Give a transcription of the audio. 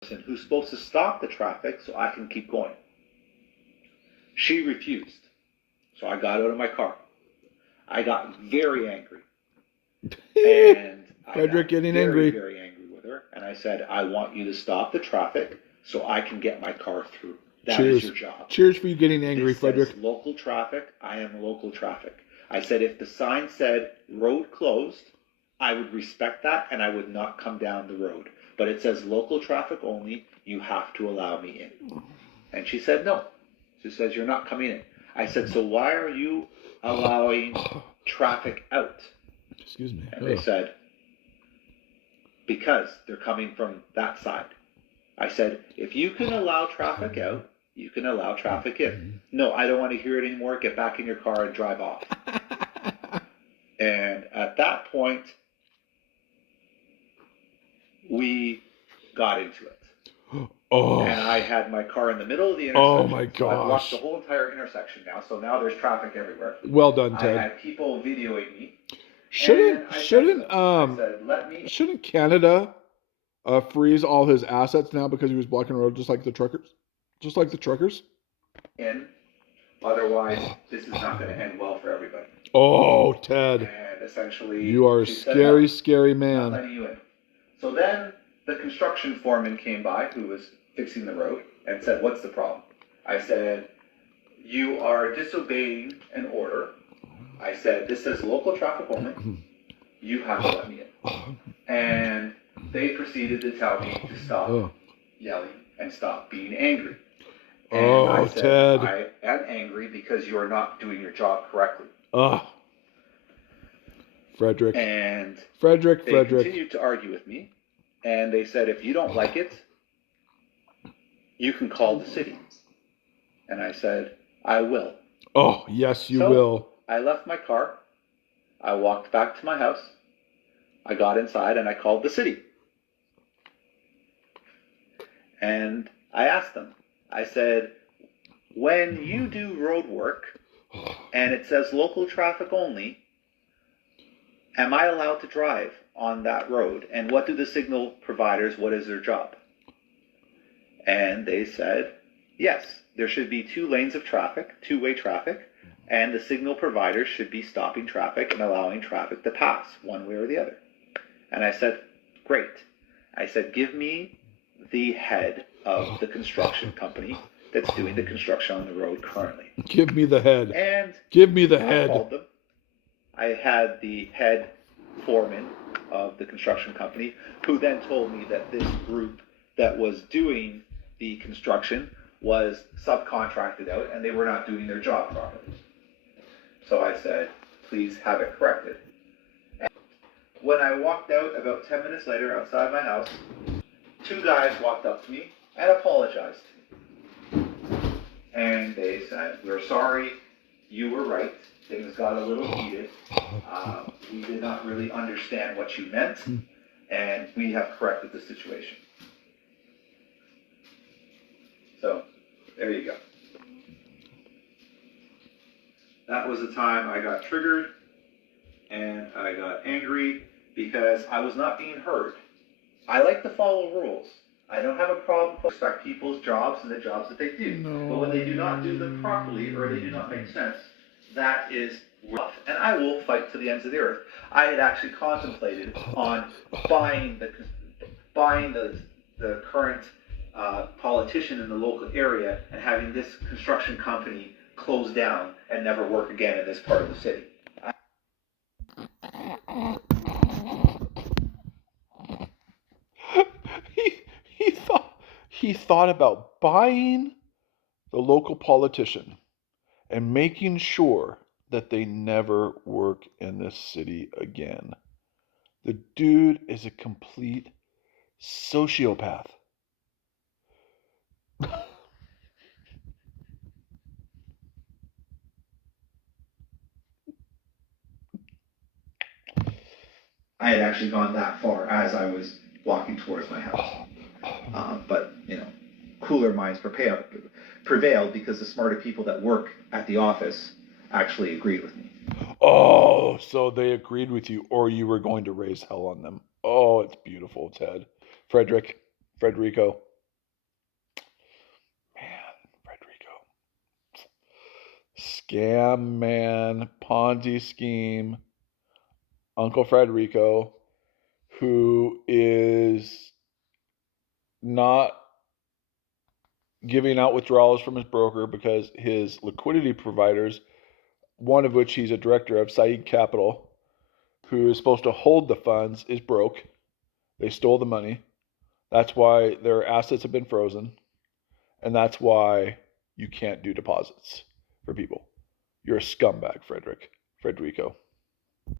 person who's supposed to stop the traffic so I can keep going. She refused. So I got out of my car. I got very angry. And Frederick getting very, angry. very angry with her. And I said, I want you to stop the traffic so I can get my car through. That is your job. Cheers for you getting angry, this Frederick. says local traffic. I am local traffic. I said if the sign said road closed, I would respect that and I would not come down the road. But it says local traffic only. You have to allow me in. And she said no. She says you're not coming in. I said, so why are you allowing traffic out? Excuse me. And they said, because they're coming from that side. I said, if you can allow traffic out, you can allow traffic in. No, I don't want to hear it anymore. Get back in your car and drive off. And at that point, we got into it. Oh. And I had my car in the middle of the intersection. Oh my gosh. So I blocked the whole entire intersection now. So now there's traffic everywhere. Well done, Ted. I had people videoing me. Shouldn't shouldn't Canada freeze all his assets now because he was blocking the road just like the truckers? Just like the truckers? In. Otherwise, this is not going to end well for everybody. Oh, Ted. And essentially, you are a scary, scary man. Not letting you in. So then the construction foreman came by who was fixing the road and said, what's the problem? I said, you are disobeying an order. I said, this says local traffic only. You have to let me in. And they proceeded to tell me to stop yelling and stop being angry. And I said, Ted. I am angry because you are not doing your job correctly. Frederick. And Frederick. They continued to argue with me. And they said, if you don't like it, you can call the city. And I said, I will. Oh, yes, you will. I left my car. I walked back to my house. I got inside and I called the city. And I asked them, I said, when you do road work and it says local traffic only, am I allowed to drive on that road? And what do the signal providers, what is their job? And they said, yes, there should be 2 lanes of traffic, 2-way traffic, and the signal providers should be stopping traffic and allowing traffic to pass one way or the other. And I said, great. I said, give me the head of the construction company that's doing the construction on the road currently. Give me the head. And give me the I head. Called them. I had the head foreman of the construction company, who then told me that this group that was doing the construction was subcontracted out and they were not doing their job properly. So I said, please have it corrected. And when I walked out about 10 minutes later outside my house, 2 guys walked up to me and apologized to me. And they said, we're sorry, you were right. Things got a little heated. We did not really understand what you meant, and we have corrected the situation. So, there you go. That was the time I got triggered, and I got angry, because I was not being heard. I like to follow rules. I don't have a problem with respect people's jobs and the jobs that they do. No. But when they do not do them properly, or they do not make sense, that is rough, and I will fight to the ends of the earth. I had actually contemplated on buying the current politician in the local area and having this construction company close down and never work again in this part of the city. He thought about buying the local politician and making sure that they never work in this city again. The dude is a complete sociopath. I had actually gone that far as I was walking towards my house. But, cooler minds prevailed because the smarter people that work at the office actually agreed with me. Oh, so they agreed with you, or you were going to raise hell on them. Oh, it's beautiful, Ted. Frederico. scam man, Ponzi scheme, Uncle Frederico, who is not giving out withdrawals from his broker because his liquidity providers, one of which he's a director of, Said Capital, who is supposed to hold the funds, is broke. They stole the money. That's why their assets have been frozen. And that's why you can't do deposits for people. You're a scumbag, Frederico.